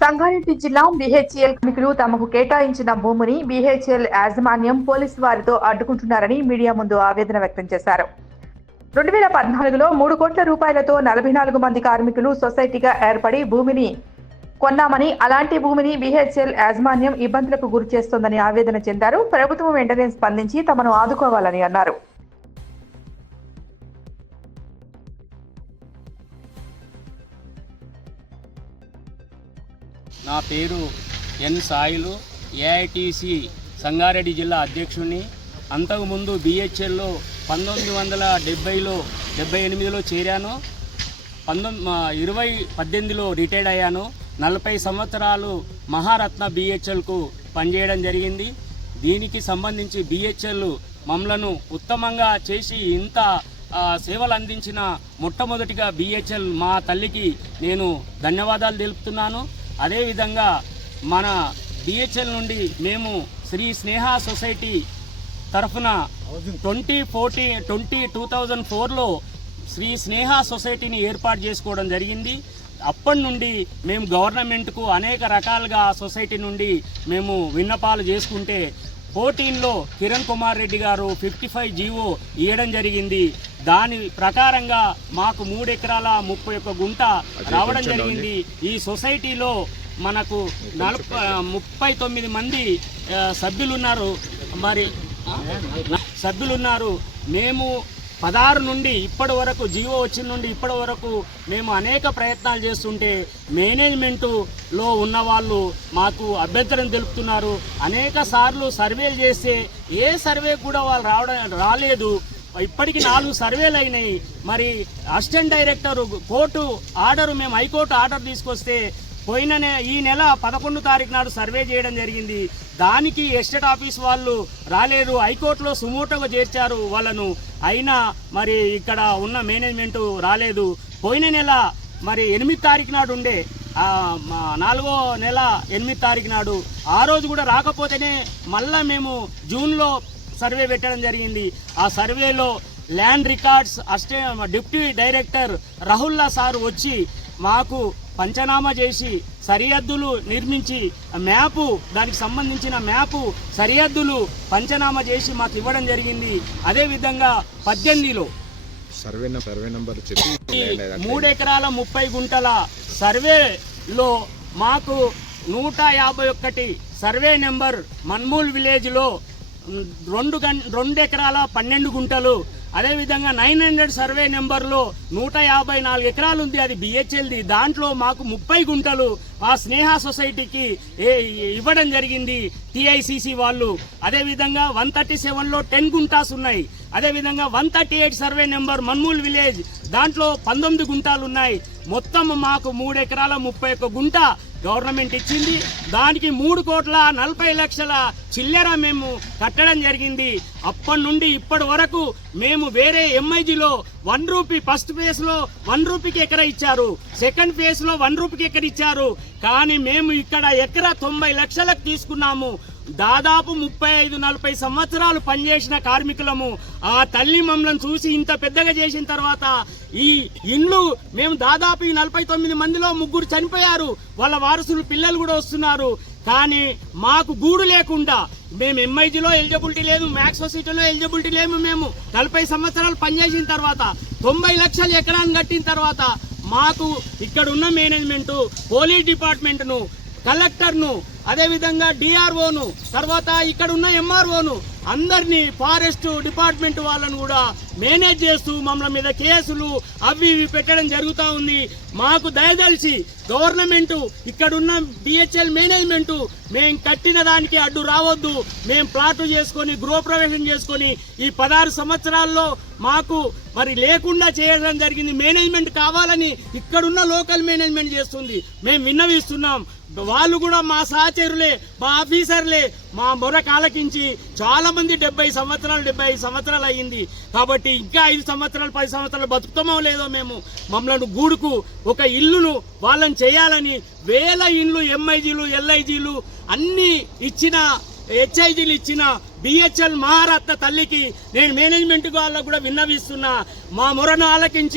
సంగారెడ్డి జిల్లా బీహెచ్ఎల్ కార్మికులు తమకు కేటాయించిన భూమిని బీహెచ్ఎల్ యాజమాన్యం పోలీసు వారితో అడ్డుకుంటున్నారని మీడియా ముందు ఆవేదన వ్యక్తం చేశారు. రెండు వేల పద్నాలుగులో మూడు కోట్ల రూపాయలతో నలభై నాలుగు మంది కార్మికులు సొసైటీగా ఏర్పడి భూమిని కొన్నామని అలాంటి భూమిని బీహెచ్ఎల్ యాజమాన్యం ఇబ్బందులకు గురి చేస్తోందని ఆవేదన చెందారు. ప్రభుత్వం వెంటనే స్పందించి తమను ఆదుకోవాలని అన్నారు. నా పేరు ఎన్ సాయిలు ఏఐటిసి సంగారెడ్డి జిల్లా అధ్యక్షుడిని అంతకుముందు బిహెచ్ఎల్లో పంతొమ్మిది వందల డెబ్బైలో డెబ్బై ఎనిమిదిలో చేరాను. పంతొమ్మిది ఇరవై పద్దెనిమిదిలో రిటైర్డ్ అయ్యాను. నలభై సంవత్సరాలు మహారత్న బిహెచ్ఎల్కు పనిచేయడం జరిగింది. దీనికి సంబంధించి బిహెచ్ఎల్ మమ్మలను ఉత్తమంగా చేసి ఇంత సేవలు అందించిన మొట్టమొదటిగా బిహెచ్ఎల్ మా తల్లికి నేను ధన్యవాదాలు తెలుపుతున్నాను. అదేవిధంగా మన బిహెచ్ఎల్ నుండి మేము శ్రీ స్నేహ సొసైటీ తరఫున twenty forty twenty two thousand ఫోర్లో శ్రీ స్నేహ సొసైటీని ఏర్పాటు చేసుకోవడం జరిగింది. అప్పటి నుండి మేము గవర్నమెంట్కు అనేక రకాలుగా సొసైటీ నుండి మేము విన్నపాలు చేసుకుంటే ఫోర్టీన్లో కిరణ్ కుమార్ రెడ్డి గారు ఫిఫ్టీ ఫైవ్ జీవో ఇవ్వడం జరిగింది. దాని ప్రకారంగా మాకు మూడు ఎకరాల ముప్పై ఒక్క గుంట రావడం జరిగింది. ఈ సొసైటీలో మనకు నలభై ముప్పై తొమ్మిది మంది సభ్యులున్నారు. మరి సభ్యులున్నారు. మేము పదహారు నుండి ఇప్పటి వరకు జీవో వచ్చిన నుండి ఇప్పటి వరకు మేము అనేక ప్రయత్నాలు చేస్తుంటే మేనేజ్మెంటులో ఉన్న వాళ్ళు మాకు అభ్యంతరం తెలుపుతున్నారు. అనేక సార్లు సర్వేలు చేస్తే ఏ సర్వే కూడా వాళ్ళు రావడం రాలేదు. ఇప్పటికి నాలుగు సర్వేలు అయినాయి. మరి అసిస్టెంట్ డైరెక్టర్ కోర్టు ఆర్డర్ మేము హైకోర్టు ఆర్డర్ తీసుకొస్తే పోయిన ఈ నెల పదకొండు తారీఖు నాడు సర్వే చేయడం జరిగింది. దానికి ఎస్టేట్ ఆఫీస్ వాళ్ళు రాలేరు. హైకోర్టులో సుమోటోగా చేర్చారు వాళ్ళను. అయినా మరి ఇక్కడ ఉన్న మేనేజ్మెంట్ రాలేదు. పోయిన నెల మరి ఎనిమిది తారీఖు నాడు ఉండే మా నాలుగో నెల ఎనిమిది తారీఖు నాడు ఆ రోజు కూడా రాకపోతేనే మళ్ళా మేము జూన్లో సర్వే పెట్టడం జరిగింది. ఆ సర్వేలో ల్యాండ్ రికార్డ్స్ అస్టే డిప్యూటీ డైరెక్టర్ రాహుల్లా సార్ వచ్చి మాకు పంచనామా చేసి సరిహద్దులు నిర్మించి మ్యాపు దానికి సంబంధించిన మ్యాపు సరిహద్దులు పంచనామా చేసి మాకు ఇవ్వడం జరిగింది. అదేవిధంగా పద్దెనిమిదిలో సర్వే సర్వే నంబర్ చెప్పి మూడు ఎకరాల ముప్పై గుంటల సర్వేలో మాకు నూట యాభై ఒక్కటి సర్వే నెంబర్ మన్మూల్ విలేజ్లో రెండు గం రెండు ఎకరాల పన్నెండు గుంటలు అదేవిధంగా నైన్ హండ్రెడ్ సర్వే నెంబర్లో నూట యాభై నాలుగు ఎకరాలు ఉంది. అది బిహెచ్ఎల్ది. దాంట్లో మాకు ముప్పై గుంటలు ఆ స్నేహ సొసైటీకి ఏ- ఇవ్వడం జరిగింది టిఐసిసి వాళ్ళు. అదేవిధంగా వన్ థర్టీ సెవెన్లో టెన్ గుంటాస్ ఉన్నాయి. అదేవిధంగా one thirty eight survey number Manmool village. దాంట్లో పంతొమ్మిది గుంటాలు ఉన్నాయి. మొత్తం మాకు మూడు ఎకరాల ముప్పై ఒక్క గుంట గవర్నమెంట్ ఇచ్చింది. దానికి మూడు కోట్ల నలభై లక్షల చిల్లర మేము కట్టడం జరిగింది. అప్పటి నుండి ఇప్పటి వరకు మేము వేరే ఎంఐజీలో వన్ రూపీ ఫస్ట్ ఫేజ్లో వన్ రూపీకి ఎకర ఇచ్చారు. సెకండ్ ఫేజ్లో వన్ రూపీకి ఎకర ఇచ్చారు. కానీ మేము ఇక్కడ ఎకర తొంభై లక్షలకు తీసుకున్నాము. దాదాపు ముప్పై ఐదు నలభై సంవత్సరాలు పనిచేసిన కార్మికులము ఆ తల్లి మమ్మల్ని చూసి ఇంత పెద్దగా చేసిన తర్వాత ఈ ఇండ్లు మేము దాదాపు ఈ నలభై తొమ్మిది మందిలో ముగ్గురు చనిపోయారు. వాళ్ళ వారసులు పిల్లలు కూడా వస్తున్నారు. కానీ మాకు గూడు లేకుండా మేము ఎంఐజీలో ఎలిజిబిలిటీ లేదు మ్యాక్స్ సొసైటీలో ఎలిజిబిలిటీ లేము మేము. నలభై సంవత్సరాలు పనిచేసిన తర్వాత తొంభై లక్షలు ఎకరాన్ని కట్టిన తర్వాత మాకు ఇక్కడ ఉన్న మేనేజ్మెంటు పోలీస్ డిపార్ట్మెంట్ను కలెక్టర్ను అదేవిధంగా డిఆర్ఓను తర్వాత ఇక్కడ ఉన్న ఎంఆర్ఓను అందరినీ ఫారెస్ట్ డిపార్ట్మెంట్ వాళ్ళను కూడా మేనేజ్ చేస్తూ మమ్మల్ని మీద కేసులు అవి ఇవి పెట్టడం జరుగుతూ ఉంది. మాకు దయదలిచి గవర్నమెంట్ ఇక్కడున్న బిహెచ్ఎల్ మేనేజ్మెంట్ మేము కట్టిన దానికి అడ్డు రావద్దు. మేము ప్లాట్ చేసుకొని గృహప్రవేశం చేసుకొని ఈ పదహారు సంవత్సరాల్లో మాకు మరి లేకుండా చేయడం జరిగింది. మేనేజ్మెంట్ కావాలని ఇక్కడున్న లోకల్ మేనేజ్మెంట్ చేస్తుంది. మేము విన్నవిస్తున్నాం. వాళ్ళు కూడా మా సహచరులే మా ఆఫీసర్లే మా మొర కాలకించి చాలా మంది డెబ్బై సంవత్సరాలు డెబ్బై ఐదు సంవత్సరాలు అయ్యింది. కాబట్టి ఇంకా ఐదు సంవత్సరాలు పది సంవత్సరాలు బతుకుతామో లేదో మేము మమ్మల్ని గూడుకు ఒక ఇల్లును వాళ్ళని చేయాలని వేల ఇండ్లు ఎంఐజీలు ఎల్ఐజీలు అన్ని ఇచ్చిన హెచ్ఐజీలు ఇచ్చిన బిహెచ్ఎల్ మహారత్న తల్లికి నేను మేనేజ్మెంట్ వాళ్ళకు కూడా విన్నవిస్తున్నా. మా మొరను ఆలకించి